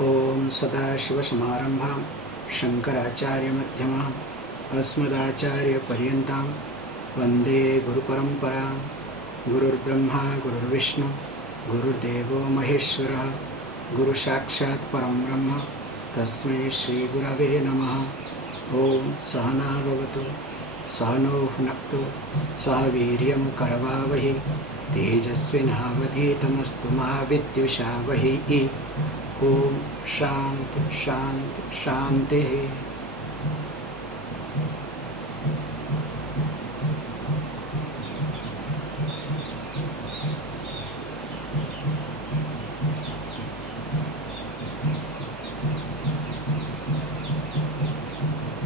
ओम सदाशिवसमारंभां शंकराचार्यमध्यमाम् अस्मदाचार्यपर्यन्तां वन्दे गुरुपरम्परां। गुरुर्ब्रह्मा गुरुर्विष्णु गुरुर्देवो महेश्वरः गुरुसाक्षात् परं ब्रह्म तस्मै श्रीगुरवे नमः। ओम सहना भवतु सहनौ भुनक्तु सह वीर्यं करवावहै तेजस्विनावधीतमस्तु मा विद्विषावहै। ओम शांति शांति शांति।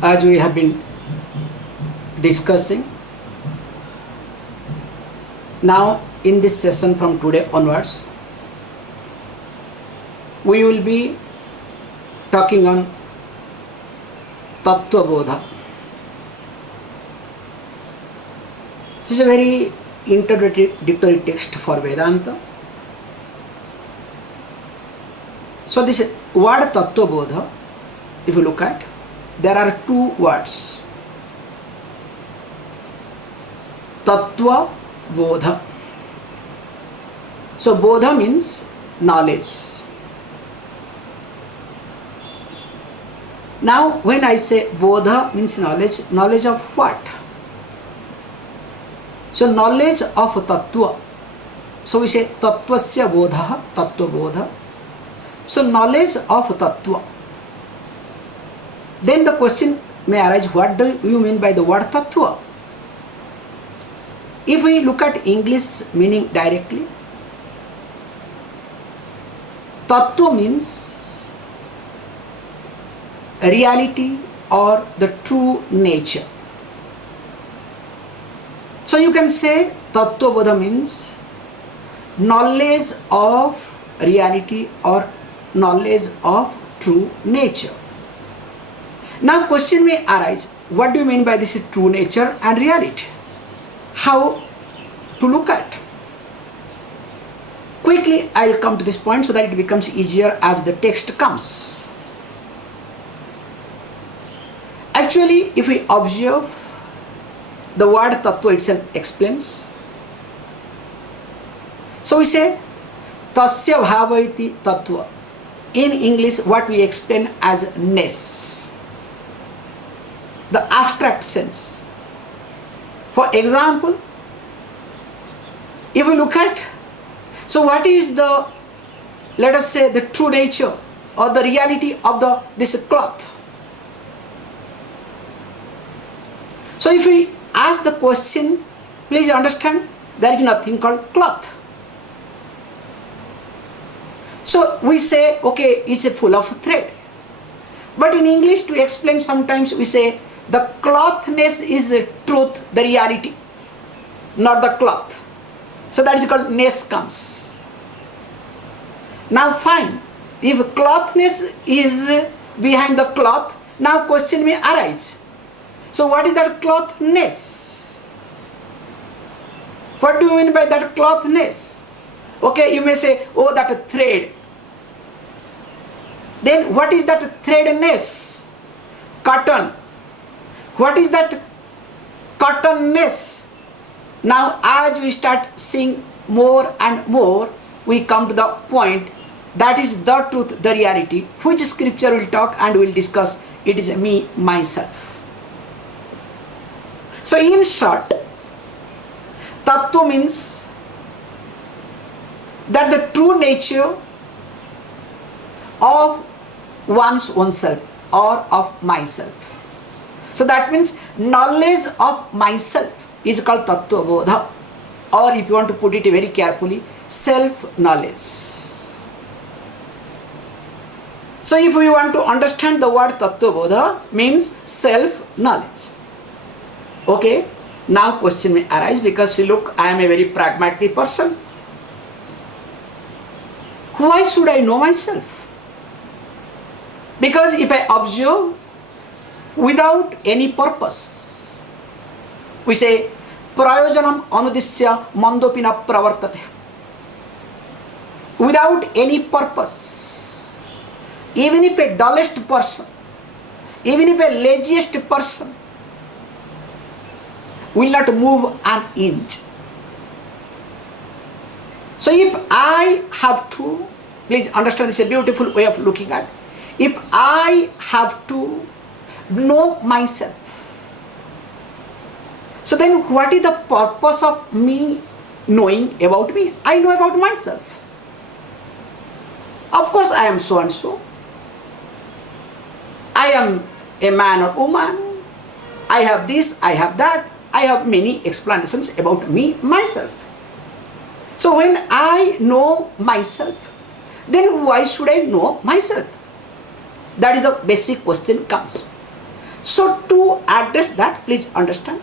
As we have been discussing, now in this session from today onwards, we will be talking on Tattva Bodha. This is a very introductory text for Vedanta. So this word Tattva Bodha, if you look at, there are two words. Tattva Bodha. So Bodha means knowledge. Now when I say Bodha means knowledge, knowledge of what? So knowledge of Tattva. So we say Tattvasya Bodha, Tattva Bodha. So knowledge of Tattva. Then the question may arise, what do you mean by the word Tattva? If we look at English meaning directly, Tattva means reality or the true nature. So you can say Tattva Bodha means knowledge of reality or knowledge of true nature. Now question may arise, what do you mean by this true nature and reality? How to look at? Quickly I will come to this point so that it becomes easier as the text comes. Actually, if we observe, the word Tattva itself explains. So we say Tasya Bhavaiti Tattva. In English, what we explain as ness, the abstract sense. For example, if we look at, so what is the, let us say, the true nature or the reality of this cloth? So if we ask the question, please understand, there is nothing called cloth. So we say, okay, it's full of thread. But in English, to explain, sometimes we say the clothness is the truth, the reality, not the cloth. So that is called ness comes. Now fine, if clothness is behind the cloth, now question may arise. So what is that clothness? What do you mean by that clothness? Okay, you may say, oh, that thread. Then what is that threadness? Cotton. What is that cottonness? Now as we start seeing more and more, we come to the point that is the truth, the reality, which scripture will talk and will discuss. It is me, myself. So in short, Tattva means that the true nature of oneself or of myself. So that means knowledge of myself is called Tattva Bodha, or if you want to put it very carefully, self-knowledge. So if we want to understand the word Tattva Bodha means self-knowledge. Okay, now question may arise, because look, I am a very pragmatic person. Why should I know myself? Because if I observe without any purpose, we say prayojanam anudisya mandopina pravartate. Without any purpose, even if a dullest person, even if a laziest person will not move an inch. So if I have to, please understand, this is a beautiful way of looking at. If I have to know myself, so then what is the purpose of me knowing about me? I know about myself. Of course I am so and so. I am a man or woman. I have this, I have that. I have many explanations about me, myself. So when I know myself, then why should I know myself? That is the basic question comes. So to address that, please understand,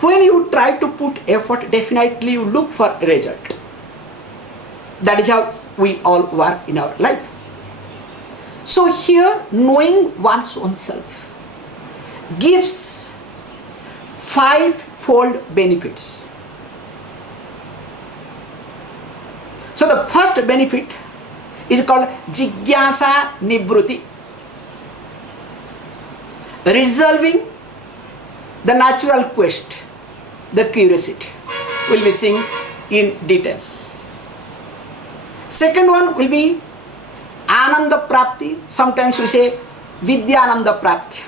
when you try to put effort, definitely you look for a result. That is how we all work in our life. So here, knowing one's own self gives five-fold benefits. So the first benefit is called Jigyasa Nibruti, resolving the natural quest, the curiosity. We'll be seeing in details. Second one will be Ananda Prapti. Sometimes we say Vidyananda Prapti.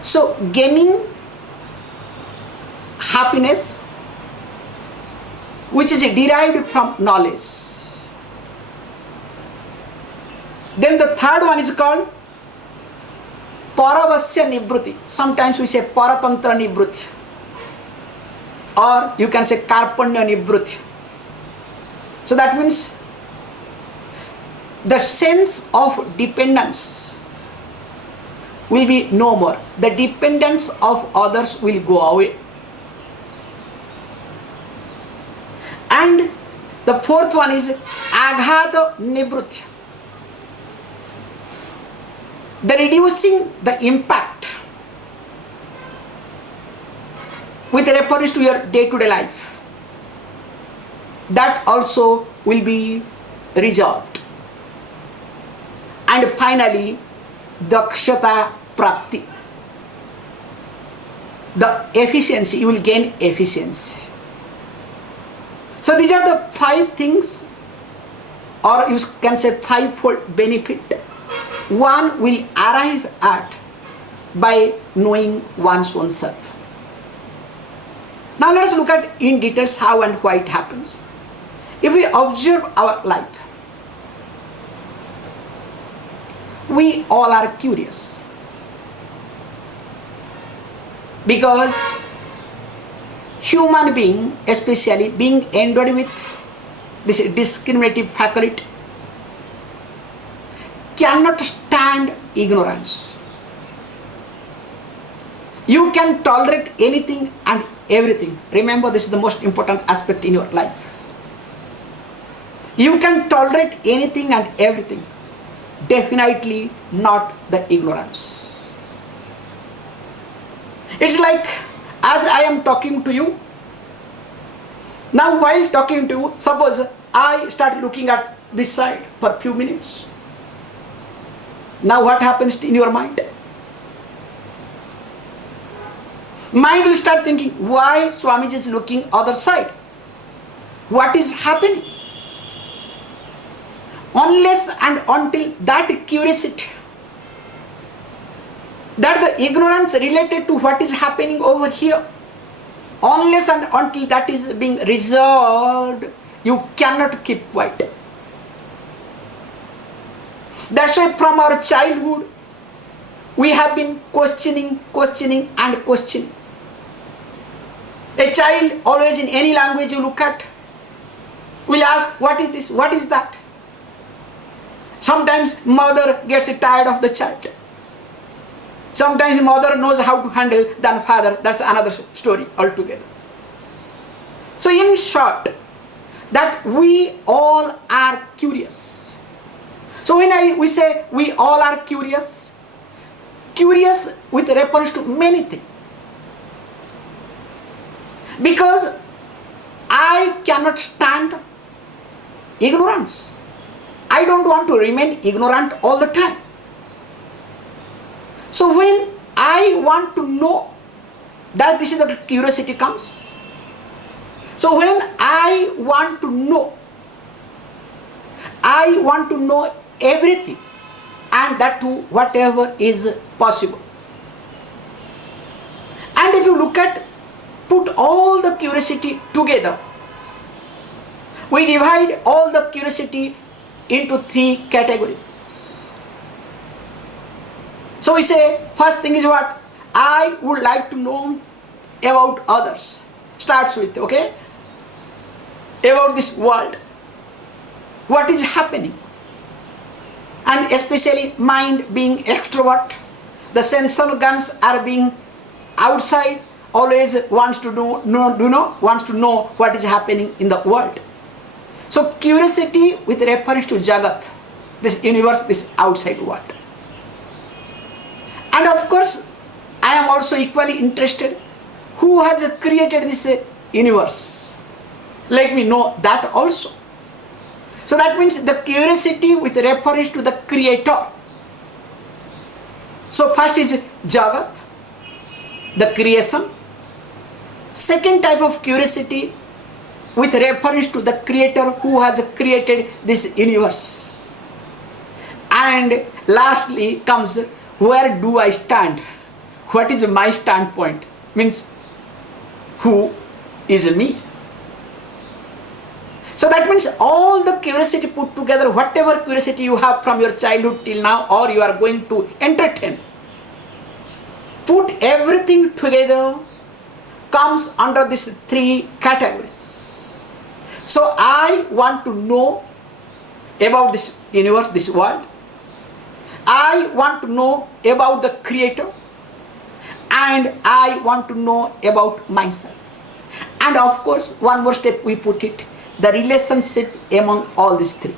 So gaining happiness which is derived from knowledge. Then the third one is called Paravasya Nibruti. Sometimes we say Paratantra Nibruti, or you can say Karpanya Nibruti. So that means the sense of dependence will be no more. The dependence of others will go away. And the fourth one is Aghata Nibruti, the reducing the impact with reference to your day-to-day life. That also will be resolved. And finally, Dakshata Prapti, the efficiency, you will gain efficiency. So these are the five things, or you can say five-fold benefit one will arrive at by knowing one's own self. Now let us look at in details how and why it happens. If we observe our life, we all are curious, because human being, especially being endowed with this discriminative faculty, cannot stand ignorance. You can tolerate anything and everything. Remember, this is the most important aspect in your life. You can tolerate anything and everything, definitely not the ignorance. It's like, as I am talking to you, now while talking to you, suppose I start looking at this side for a few minutes. Now what happens in your mind? Mind will start thinking, why Swamiji is looking other side? What is happening? Unless and until that curiosity, that the ignorance related to what is happening over here, unless and until that is being resolved, you cannot keep quiet. That's why from our childhood, we have been questioning and questioning. A child, always in any language you look at, will ask, what is this, what is that? Sometimes mother gets tired of the child. Sometimes mother knows how to handle than father. That's another story altogether. So in short, that we all are curious. So when we say we all are curious with reference to many things. Because I cannot stand ignorance. I don't want to remain ignorant all the time. So when I want to know, that this is the curiosity comes. So when I want to know everything, and that too whatever is possible. And if you look at, put all the curiosity together, we divide all the curiosity into 3 categories. So we say, first thing is what? I would like to know about others. Starts with, okay? About this world. What is happening? And especially mind being extrovert, the sense organs are being outside, always wants to know what is happening in the world. So curiosity with reference to Jagat, this universe, this outside world. And of course, I am also equally interested, who has created this universe? Let me know that also. So that means the curiosity with reference to the creator. So first is Jagat, the creation. Second type of curiosity with reference to the creator who has created this universe. And lastly comes, where do I stand? What is my standpoint? Means, who is me? So that means all the curiosity put together, whatever curiosity you have from your childhood till now, or you are going to entertain, put everything together, comes under these 3 categories. So I want to know about this universe, this world. I want to know about the creator. And I want to know about myself. And of course, one more step we put it, the relationship among all these 3.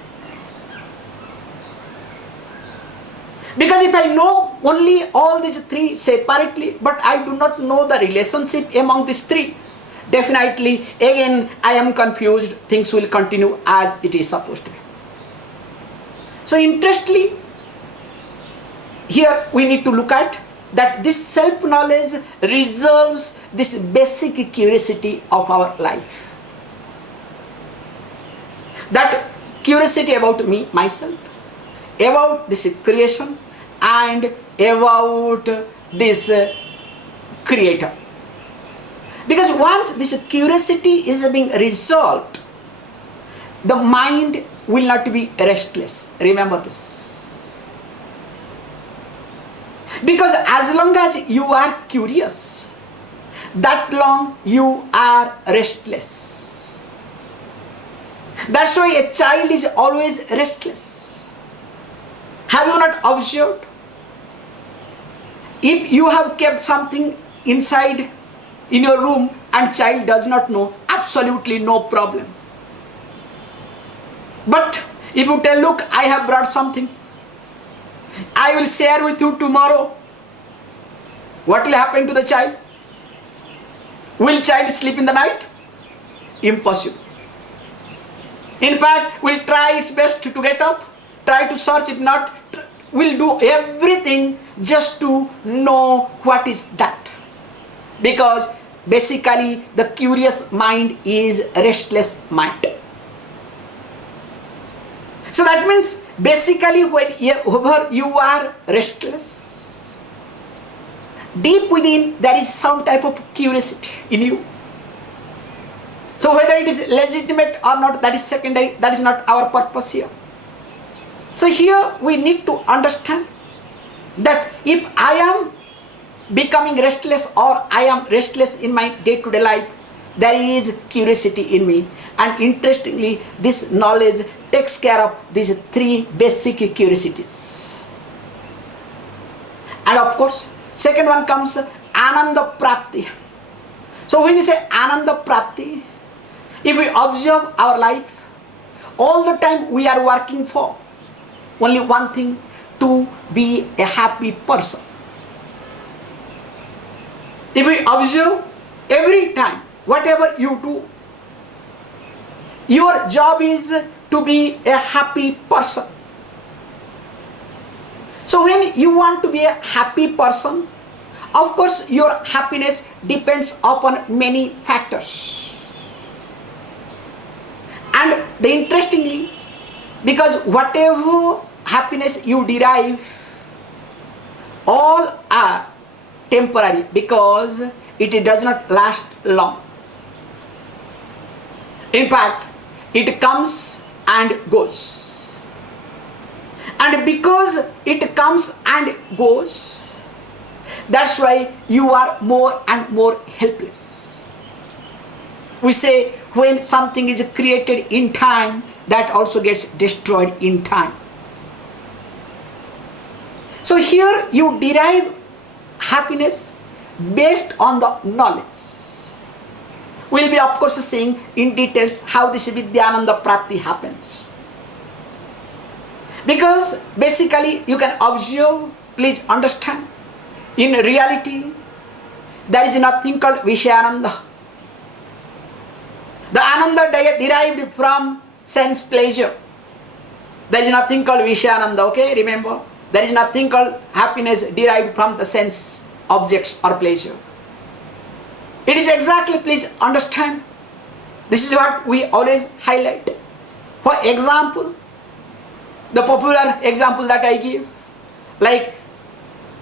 Because if I know only all these 3 separately, but I do not know the relationship among these 3, definitely again I am confused, things will continue as it is supposed to be. So interestingly, here we need to look at that this self-knowledge resolves this basic curiosity of our life. That curiosity about me, myself, about this creation, and about this creator. Because once this curiosity is being resolved, the mind will not be restless. Remember this. Because as long as you are curious, that long you are restless. That's why a child is always restless. Have you not observed? If you have kept something inside in your room and child does not know, absolutely no problem. But if you tell, look, I have brought something, I will share with you tomorrow, what will happen to the child? Will child sleep in the night? Impossible. In fact, will try its best to get up, try to search it not, will do everything just to know what is that. Because basically the curious mind is restless mind. So that means basically whenever you are restless, deep within there is some type of curiosity in you. So whether it is legitimate or not, that is secondary, that is not our purpose here. So here we need to understand that if I am becoming restless or I am restless in my day-to-day life, there is curiosity in me. And interestingly, this knowledge takes care of these 3 basic curiosities. And of course, second one comes Ananda Prapti. So when you say Ananda Prapti, if we observe our life, all the time we are working for only one thing, to be a happy person. If we observe every time, whatever you do, your job is to be a happy person. So when you want to be a happy person, of course your happiness depends upon many factors. And interestingly, because whatever happiness you derive, all are temporary, because it does not last long. In fact, it comes and goes. And because it comes and goes, that's why you are more and more helpless. We say when something is created in time, that also gets destroyed in time. So here you derive happiness based on the knowledge. We'll be of course seeing in details how this Vidyananda Prapti happens. Because basically you can observe, please understand, in reality there is nothing called Vishayananda. The Ananda derived from sense pleasure. There is nothing called Vishayananda, okay? Remember, there is nothing called happiness derived from the sense objects or pleasure. It is exactly, please understand, this is what we always highlight. For example, the popular example that I give, like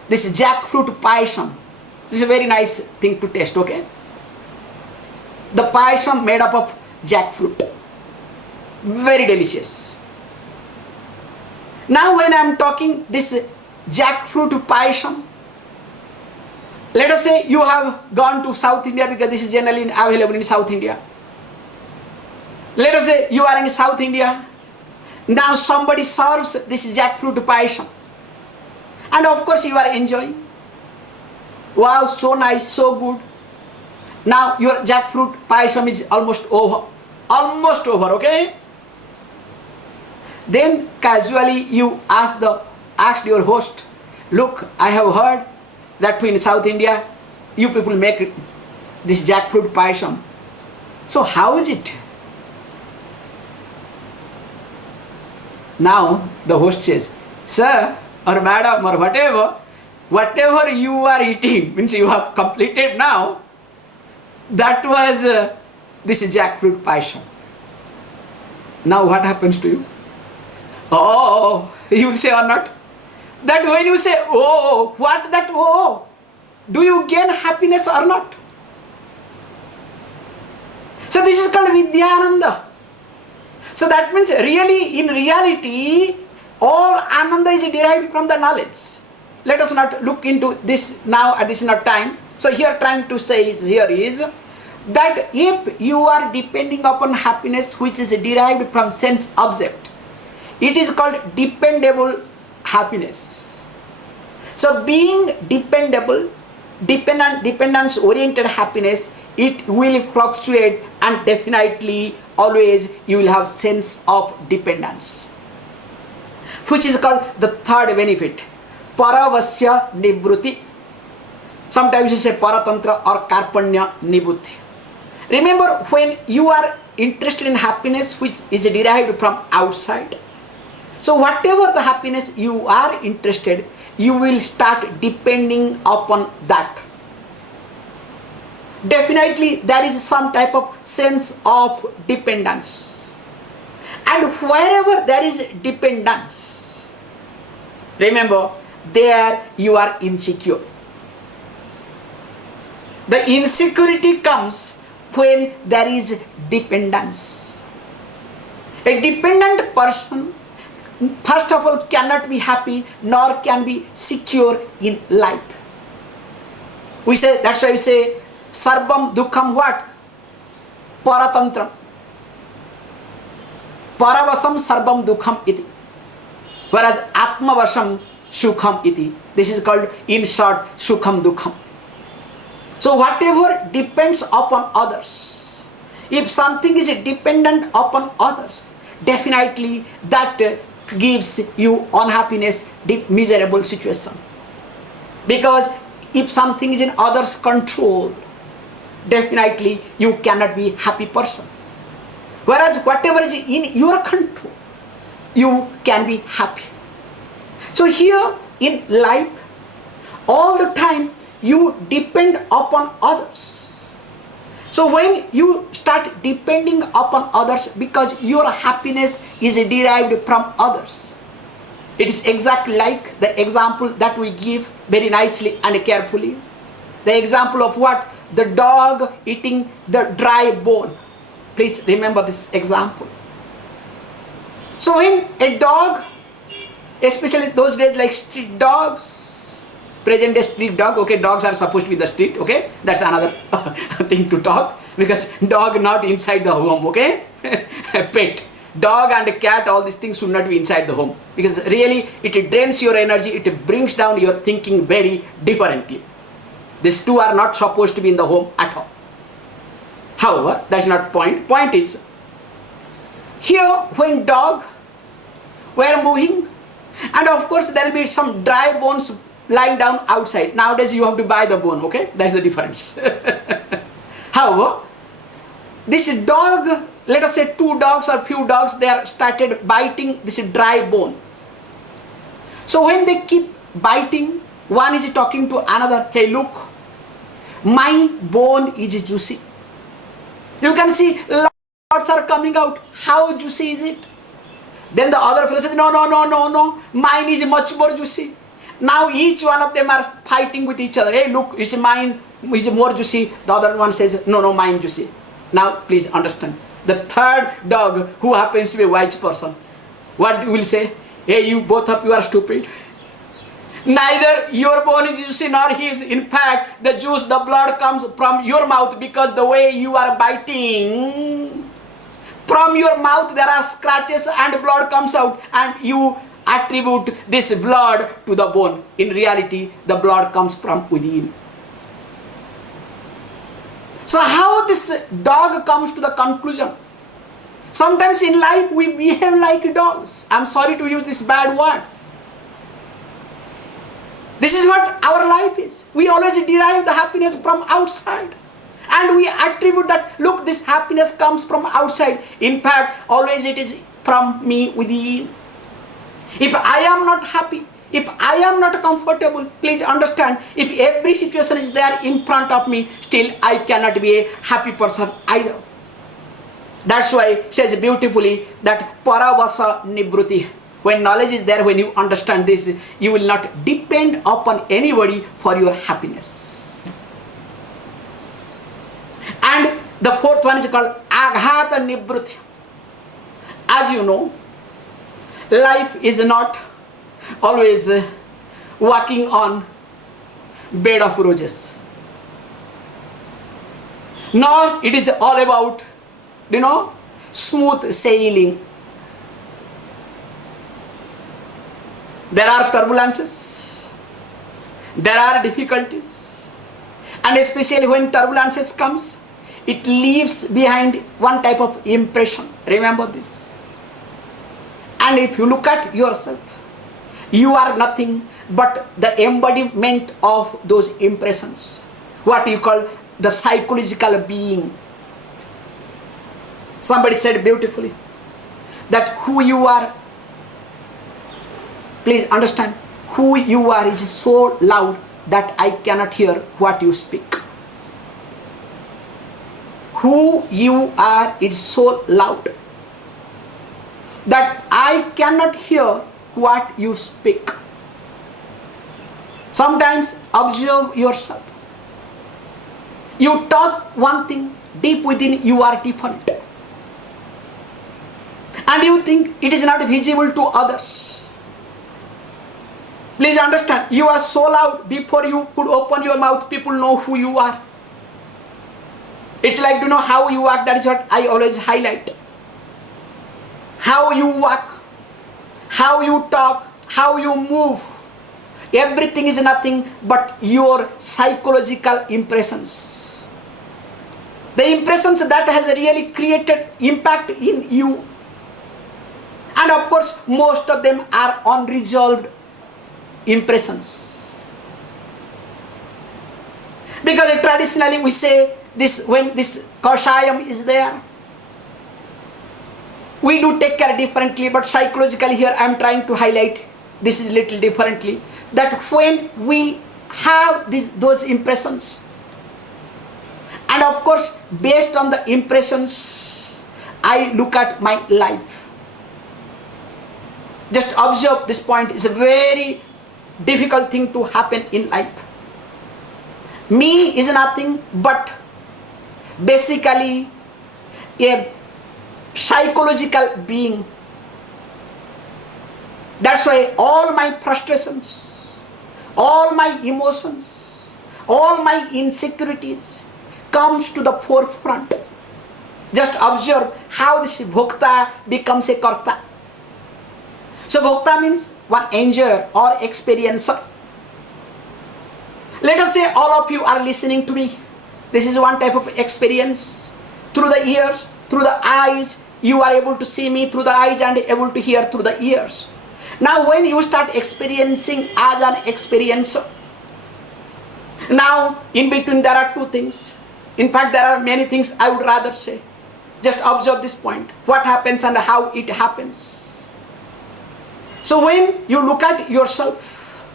this jackfruit payasam. This is a very nice thing to taste, okay? The payasam made up of jackfruit. Very delicious. Now when I am talking this jackfruit payasam, let us say you have gone to South India, because this is generally available in South India. Let us say you are in South India. Now somebody serves this jackfruit payasam. And of course you are enjoying. Wow, so nice, so good. Now your jackfruit payasam is almost over. Almost over, okay? Then casually you asked your host, look, I have heard that in South India you people make this jackfruit payasam. So how is it? Now the host says, sir or madam or whatever you are eating, means you have completed now, that was this jackfruit payasam. Now what happens to you? Oh, you will say or not? That when you say, oh, what that oh, do you gain happiness or not? So this is called Vidyananda. So that means really, in reality, all Ananda is derived from the knowledge. Let us not look into this now, this is not time. So here trying to say is that if you are depending upon happiness which is derived from sense object, it is called dependable happiness. So being dependable, dependence oriented happiness, it will fluctuate, and definitely always you will have sense of dependence, which is called the third benefit, paravasya nibruti. Sometimes you say paratantra or karpanya nibuti. Remember, when you are interested in happiness which is derived from outside, so whatever the happiness you are interested, you will start depending upon that. Definitely there is some type of sense of dependence. And wherever there is dependence, remember, there you are insecure. The insecurity comes when there is dependence. A dependent person, first of all, cannot be happy nor can be secure in life. We say, that's why we say, sarvam dukham what? Paratantram. Paravasam sarvam dukham iti. Whereas Atma vasam sukham iti. This is called, in short, sukham dukham. So whatever depends upon others, if something is dependent upon others, definitely that gives you unhappiness, miserable situation. Because if something is in others' control, definitely you cannot be happy person. Whereas whatever is in your control, you can be happy. So here in life, all the time you depend upon others. So when you start depending upon others, because your happiness is derived from others, it is exactly like the example that we give very nicely and carefully. The example of what? The dog eating the dry bone. Please remember this example. So when a dog, especially those days like street dogs, present day street dog, okay, dogs are supposed to be the street, okay, that's another thing to talk, because dog not inside the home, okay, pet. Dog and cat, all these things should not be inside the home, because really it drains your energy, it brings down your thinking very differently. These two are not supposed to be in the home at all. However, that's not point. Point is, here when dog were moving, and of course there will be some dry bones lying down outside. Nowadays you have to buy the bone, okay? That's the difference. However, this dog, let us say two dogs or few dogs, they are started biting this dry bone. So when they keep biting, one is talking to another, hey look, my bone is juicy. You can see lots are coming out. How juicy is it? Then the other fellow says, no, mine is much more juicy. Now each one of them are fighting with each other. Hey look, it's mine is more juicy. The other one says, no, mine juicy. Now please understand. The third dog, who happens to be a wise person, what will say? Hey, you both of you are stupid. Neither your bone is juicy nor his. In fact, the juice, the blood comes from your mouth, because the way you are biting, from your mouth there are scratches and blood comes out, and you attribute this blood to the bone. In reality, the blood comes from within. So how this dog comes to the conclusion? Sometimes in life we behave like dogs. I'm sorry to use this bad word. This is what our life is. We always derive the happiness from outside. And we attribute that, look, this happiness comes from outside. In fact, always it is from me within. If I am not happy, if I am not comfortable, please understand, if every situation is there in front of me, still I cannot be a happy person either. That's why it says beautifully that paravasa nibruti. When knowledge is there, when you understand this, you will not depend upon anybody for your happiness. And the fourth one is called aghata nibruti. As you know, life is not always walking on bed of roses, nor it is all about, smooth sailing. There are turbulences, there are difficulties, and especially when turbulences comes, it leaves behind one type of impression. Remember this. And if you look at yourself, you are nothing but the embodiment of those impressions, what you call the psychological being. Somebody said beautifully that who you are, please understand, who you are is so loud that I cannot hear what you speak. Who you are is so loud that I cannot hear what you speak. Sometimes observe yourself. You talk one thing, deep within you are different. And you think it is not visible to others. Please understand, you are so loud, before you could open your mouth, people know who you are. It's like to know how you walk, that is what I always highlight. How you walk, how you talk, how you move, everything is nothing but your psychological impressions. The impressions that has really created impact in you. And of course, most of them are unresolved impressions. Because traditionally we say this, when this kaushayam is there, We do take care differently, but psychologically here I am trying to highlight this is little differently, that when we have those impressions, and of course based on the impressions I look at my life. Just observe this point. Is a very difficult thing to happen in life. Me is nothing but basically a psychological being. That's why all my frustrations, all my emotions, all my insecurities comes to the forefront. Just observe how this bhokta becomes a karta. So bhokta means one enjoyer or experiencer. Let us say all of you are listening to me. This is one type of experience. Through the ears, through the eyes, you are able to see me through the eyes and able to hear through the ears. Now when you start experiencing as an experiencer, now in between there are two things. In fact, there are many things I would rather say. Just observe this point. What happens and how it happens. So when you look at yourself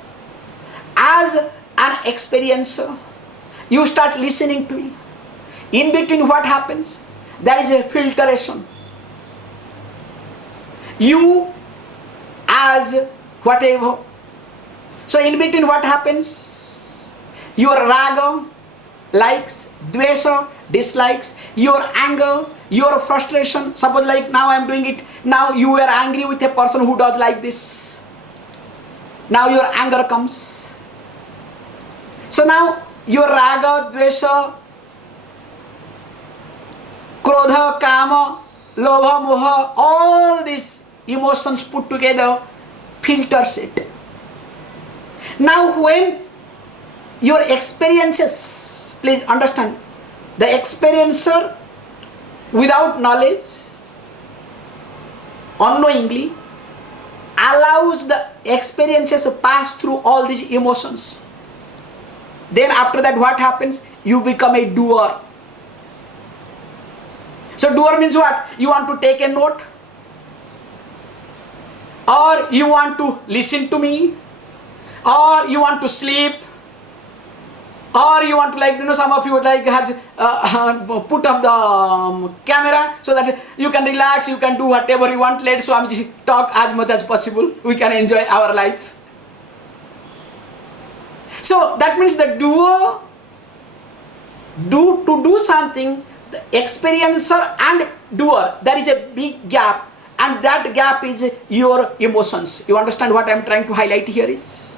as an experiencer, you start listening to me. In between what happens? There is a filtration. You as whatever. So in between what happens? Your raga, likes, dvesha, dislikes, your anger, your frustration. Suppose like now I am doing it. Now you were angry with a person who does like this. Now your anger comes. So now your raga, dvesha, krodha, kama, lobha, moha, all these emotions put together filters it. Now when your experiences, please understand, the experiencer without knowledge, unknowingly, allows the experiences to pass through all these emotions. Then after that what happens? You become a doer. So doer means what? You want to take a note, or you want to listen to me, or you want to sleep, or you want to, like, some of you like has put up the camera so that you can relax, you can do whatever you want. Let Swamiji talk as much as possible. We can enjoy our life. So that means the doer, to do something, the experiencer and doer, there is a big gap, and that gap is your emotions. You understand what I am trying to highlight here is?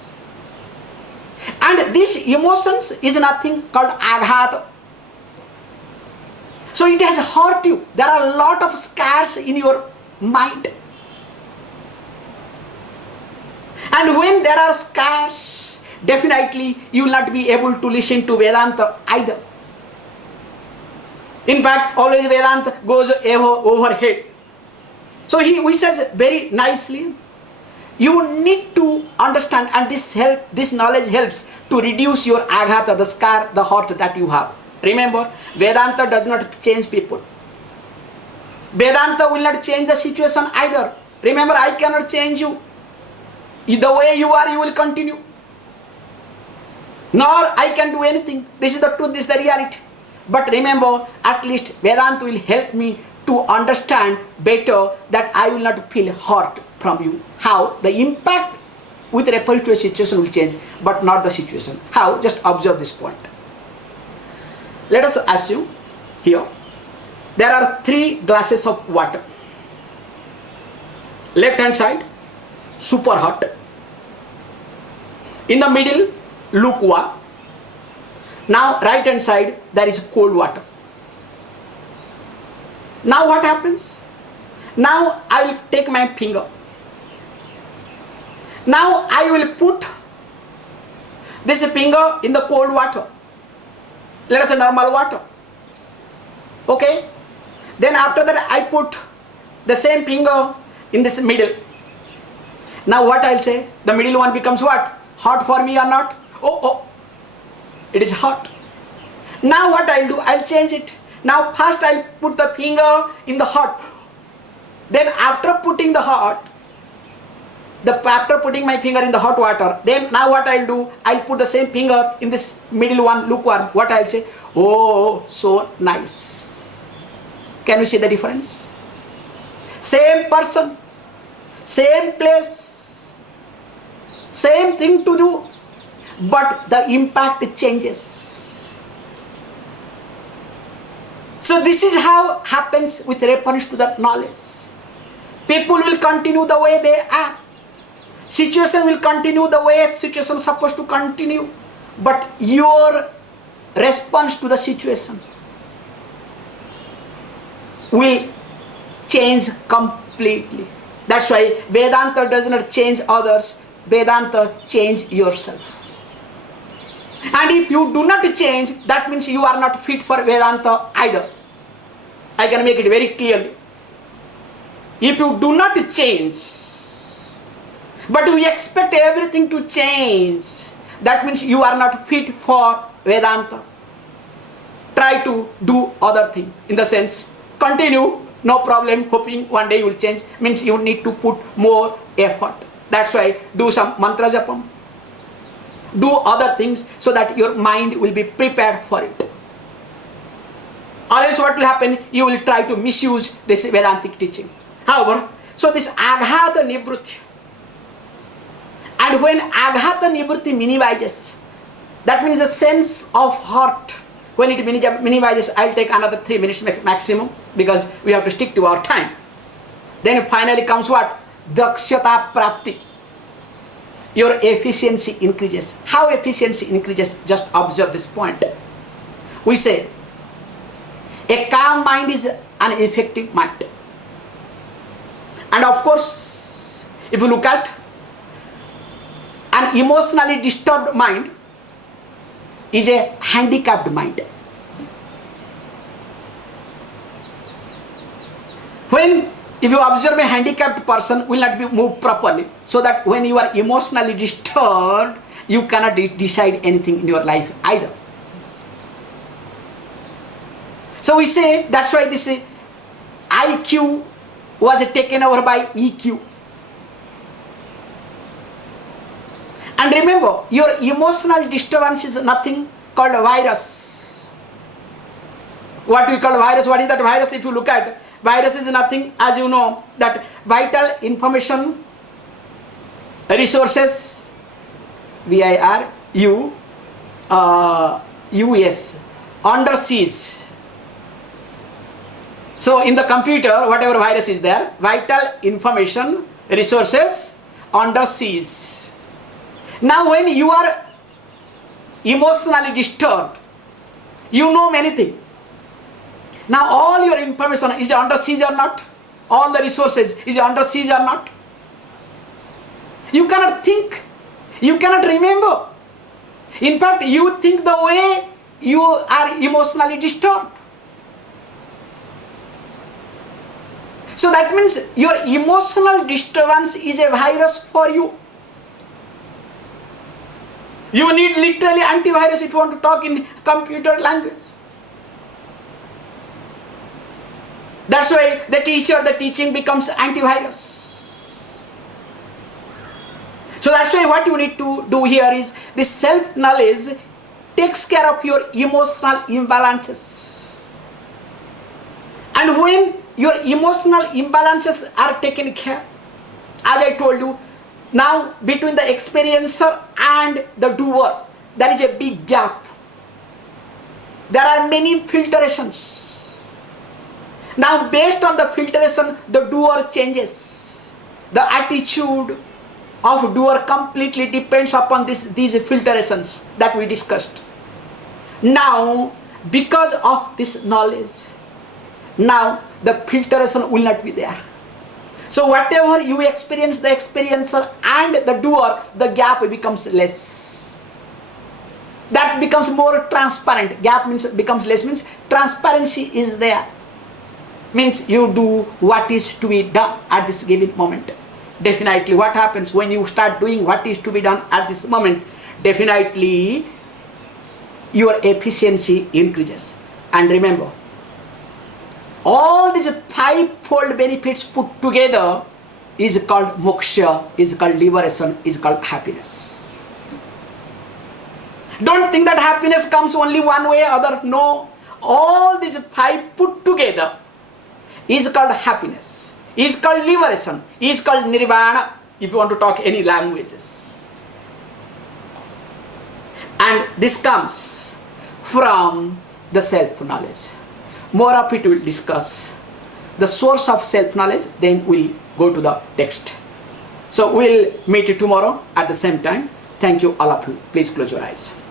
And these emotions is nothing called aghat. So it has hurt you. There are a lot of scars in your mind. And when there are scars, definitely you will not be able to listen to Vedanta either. In fact, always Vedanta goes overhead. So he says very nicely, you need to understand, and this knowledge helps to reduce your aghata, the scar, the hurt that you have. Remember, Vedanta does not change people. Vedanta will not change the situation either. Remember, I cannot change you. The way you are, you will continue. Nor I can do anything. This is the truth, this is the reality. But remember, at least Vedanta will help me to understand better that I will not feel hurt from you. How? The impact with reference to a situation will change, but not the situation. How? Just observe this point. Let us assume here there are 3 glasses of water. Left hand side, super hot. In the middle, lukewarm. Now right hand side, there is cold water. Now what happens? Now I will take my finger. Now I will put this finger in the cold water. Let us say normal water. Okay? Then after that I put the same finger in this middle. Now what I'll say? The middle one becomes what? Hot for me or not? Oh, it is hot. Now what I'll do? I'll change it. Now first I'll put the finger in the hot. Then after putting after putting my finger in the hot water, then now what I'll do, I'll put the same finger in this middle one, lukewarm. What I'll say, oh, so nice. Can you see the difference? Same person, same place, same thing to do, but the impact changes. So this is how happens with reference to that knowledge. People will continue the way they are. Situation will continue the way situation is supposed to continue. But your response to the situation will change completely. That's why Vedanta does not change others. Vedanta change yourself. And if you do not change, that means you are not fit for Vedanta either. I can make it very clearly. If you do not change, but you expect everything to change, that means you are not fit for Vedanta. Try to do other thing. In the sense, continue, no problem, hoping one day you will change. Means you need to put more effort. That's why do some mantra japam. Do other things so that your mind will be prepared for it. Or else what will happen? You will try to misuse this Vedantic teaching. However, so this aghata nivrutti. And when aghata nivrutti minimizes, that means the sense of heart, when it minimizes, I'll take another 3 minutes maximum because we have to stick to our time. Then finally comes what? Dakshata prapti. Your efficiency increases. How efficiency increases? Just observe this point. We say, a calm mind is an effective mind. And of course, if you look at an emotionally disturbed mind is a handicapped mind. If you observe a handicapped person will not be moved properly, so that when you are emotionally disturbed, you cannot decide anything in your life either. So we say, that's why this IQ was taken over by EQ. And remember, your emotional disturbance is nothing called a virus. What we call virus, what is that virus? If you look at, virus is nothing, as you know, that vital information resources, VIRUS, under siege. So in the computer, whatever virus is there, vital information resources under siege. Now when you are emotionally disturbed, you know many things. Now all your information is under siege or not? All the resources is under siege or not? You cannot think. You cannot remember. In fact, you think the way you are emotionally disturbed. So that means your emotional disturbance is a virus for you. You need literally antivirus if you want to talk in computer language. That's why the teaching becomes antivirus. So that's why what you need to do here is this self-knowledge takes care of your emotional imbalances. And when your emotional imbalances are taken care, as I told you, now between the experiencer and the doer, there is a big gap. There are many filtrations. Now based on the filtration, the doer changes. The attitude of doer completely depends upon these filtrations that we discussed. Now, because of this knowledge, now the filtration will not be there. So whatever you experience, the experiencer and the doer, the gap becomes less. That becomes more transparent. Gap becomes less, means transparency is there. Means you do what is to be done at this given moment. Definitely what happens when you start doing what is to be done at this moment, definitely your efficiency increases. And remember, All these five-fold benefits put together is called moksha, is called liberation, is called happiness. Don't think that happiness comes only one way or other. No. All these five put together is called happiness, is called liberation, is called nirvana, if you want to talk any languages. And this comes from the self-knowledge. More of it we'll discuss. The source of self-knowledge, then we'll go to the text. So we'll meet you tomorrow at the same time. Thank you all of you. Please close your eyes.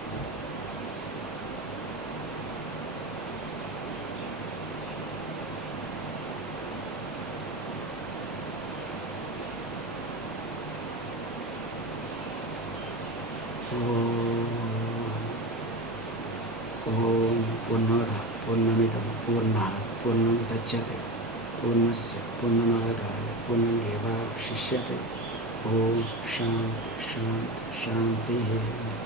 Om Purnamada Purnamidam Purnaha Purnamidachyate Purnasya Purnamadaya Purnameva Shishyate. Om Shanti Shanti Shanti.